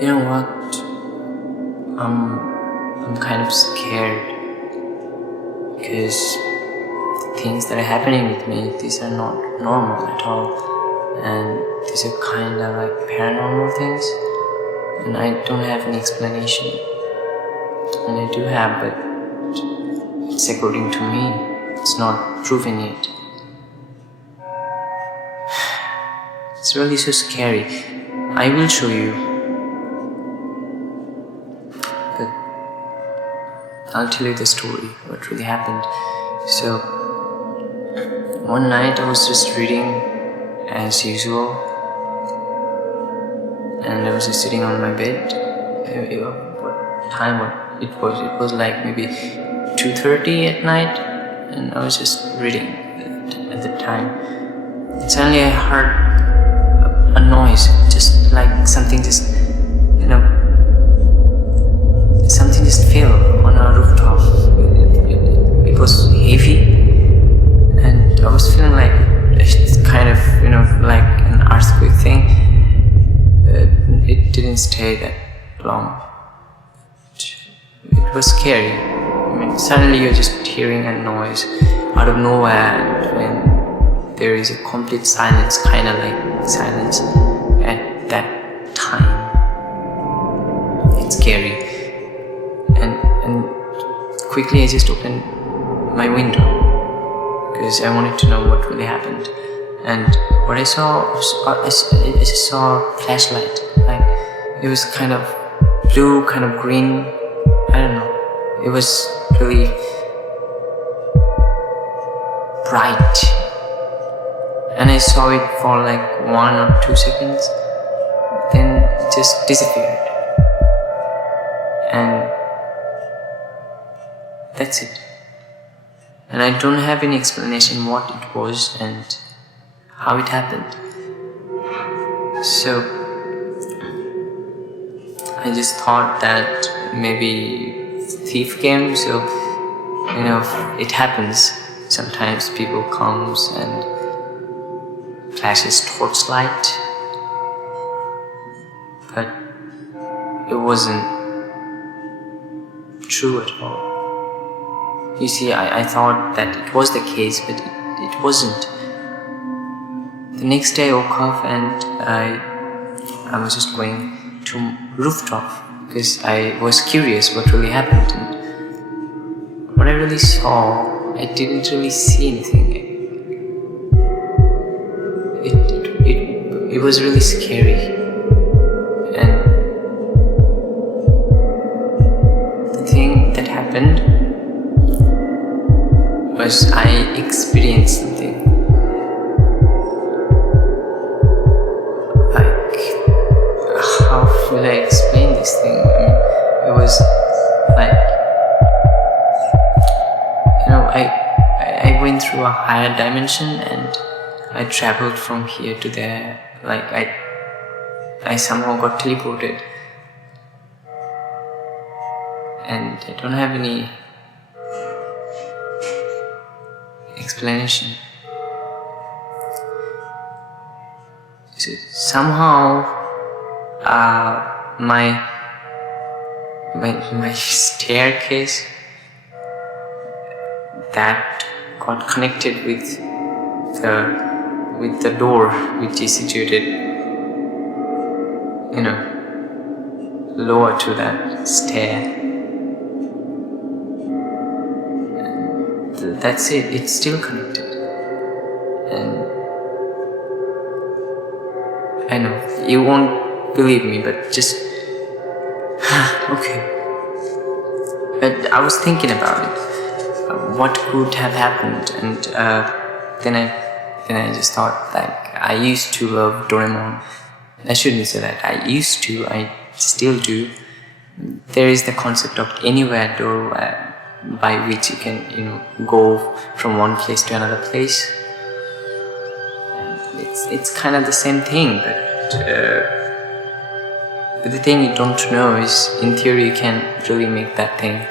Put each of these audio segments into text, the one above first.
You know what? I'm kind of scared because the things that are happening with me, these are not normal at all, and these are kind of like paranormal things, and I don't have any explanation. And I do have, but it's according to me. It's not proven yet. It's really so scary. I will show you, but I'll tell you the story, what really happened. So, one night I was just reading as usual, and I was just sitting on my bed. What time it was? It was like maybe 2:30 at night, and I was just reading at the time. And suddenly I heard a noise, just like something just, something just fell on our rooftop. It was heavy, and I was feeling like it's kind of, like an earthquake thing. It didn't stay that long. It was scary. Suddenly you're just hearing a noise out of nowhere, and there is a complete silence, kind of like silence at that time. It's scary. And quickly I just opened my window because I wanted to know what really happened. And what I saw was, I just saw a flashlight. Like, it was kind of blue, kind of green, I don't know. It was really bright. And I saw it for like 1 or 2 seconds. Then it just disappeared. And that's it. And I don't have any explanation what it was and how it happened. So I just thought that maybe thief came. So it happens. Sometimes people comes and flashes torchlight, but it wasn't true at all. You see, I thought that it was the case, but it wasn't. The next day I woke up and I was just going to rooftop because I was curious what really happened. And what I really saw, I didn't really see anything. It was really scary. And the thing that happened was I experienced something. Like, how will I explain this thing? It was like, I went through a higher dimension and I traveled from here to there. Like, I somehow got teleported. And I don't have any explanation. So somehow my staircase that got connected with the door, which is situated lower to that stair. That's it, it's still connected. And I know, you won't believe me, but just okay. But I was thinking about it, what could have happened, and then I just thought, like, I used to love Doraemon. I shouldn't say that, I still do. There is the concept of anywhere door by which you can, go from one place to another place. And it's kind of the same thing, but the thing you don't know is, in theory, you can really make that thing.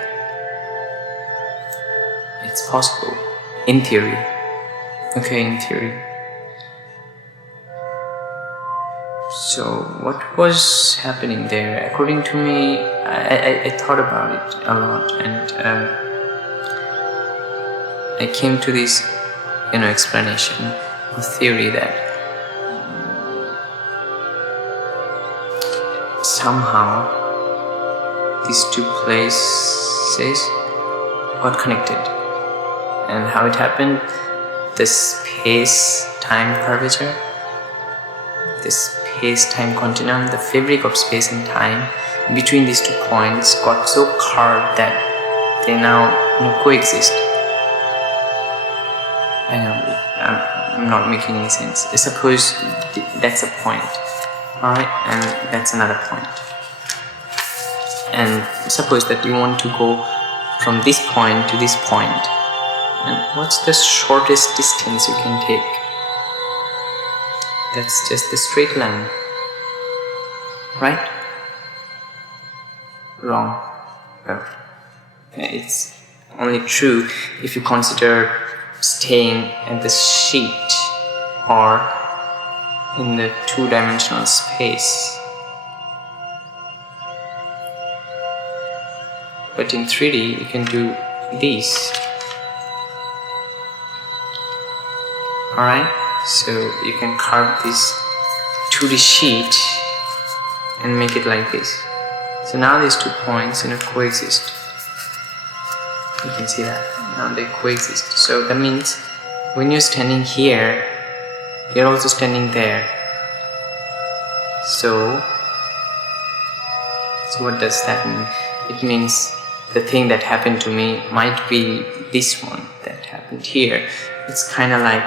It's possible, in theory. Okay, in theory. So what was happening there? According to me, I thought about it a lot, and I came to this, explanation or theory that somehow these two places got connected. And how it happened, the space-time curvature, the space-time continuum, the fabric of space and time between these 2 points got so curved that they now coexist. I know I'm not making any sense. Suppose that's a point, alright, and that's another point. And suppose that you want to go from this point to this point. And what's the shortest distance you can take? That's just the straight line, right? Wrong. Well, it's only true if you consider staying at the sheet or in the 2-dimensional space. But in 3D, you can do this. Alright, so you can carve this 2D sheet and make it like this. So now these 2 points coexist. You can see that now they coexist. So that means when you're standing here, you're also standing there. So what does that mean? It means the thing that happened to me might be this one that happened here. It's kind of like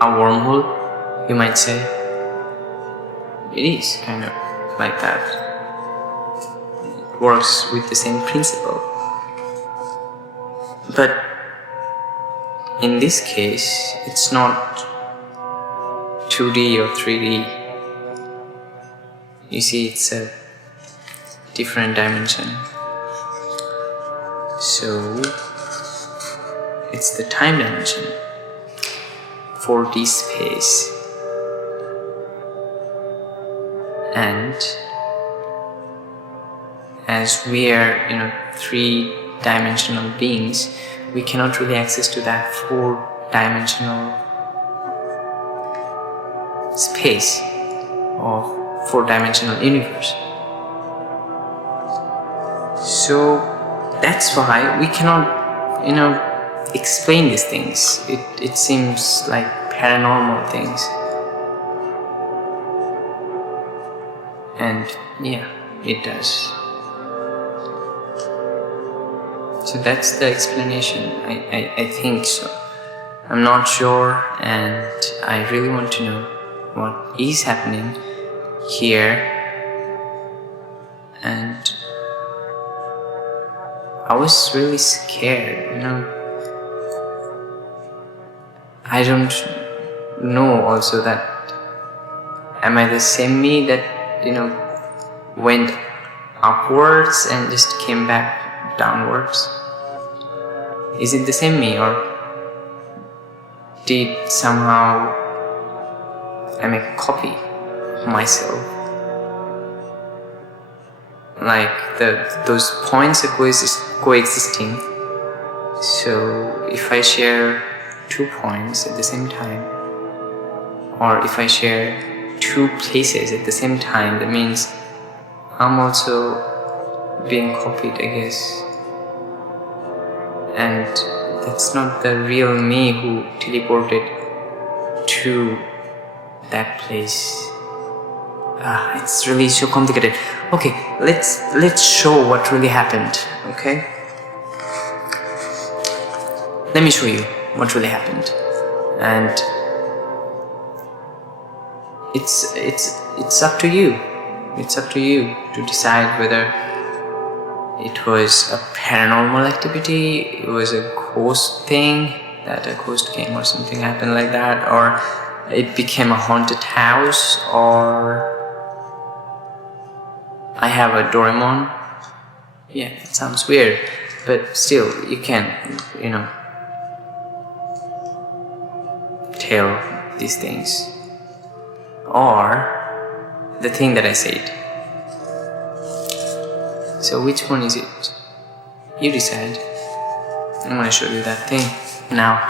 a wormhole, you might say. It is kind of like that. It works with the same principle. But in this case, it's not 2D or 3D. You see, it's a different dimension. So it's the time dimension, 4D space. And as we are 3-dimensional beings, we cannot really access to that 4-dimensional space of 4-dimensional universe. So that's why we cannot explain these things. It seems like paranormal things. And yeah, it does. So that's the explanation. I think so. I'm not sure, and I really want to know what is happening here. And I was really scared, I don't know also that am I the same me that went upwards and just came back downwards? Is it the same me, or did somehow I make a copy of myself? Like those points are coexisting. So if I share 2 points at the same time, or if I share 2 places at the same time, that means I'm also being copied, I guess. And that's not the real me who teleported to that place. It's really so complicated. Okay, let's show what really happened. Okay, let me show you what really happened, and it's up to you. It's up to you to decide whether it was a paranormal activity, it was a ghost thing, that a ghost came or something happened like that, or it became a haunted house, or I have a Doraemon. Yeah, it sounds weird, but still, you can, tell these things. or the thing that I said. So which one is it? You decide. I'm gonna show you that thing now.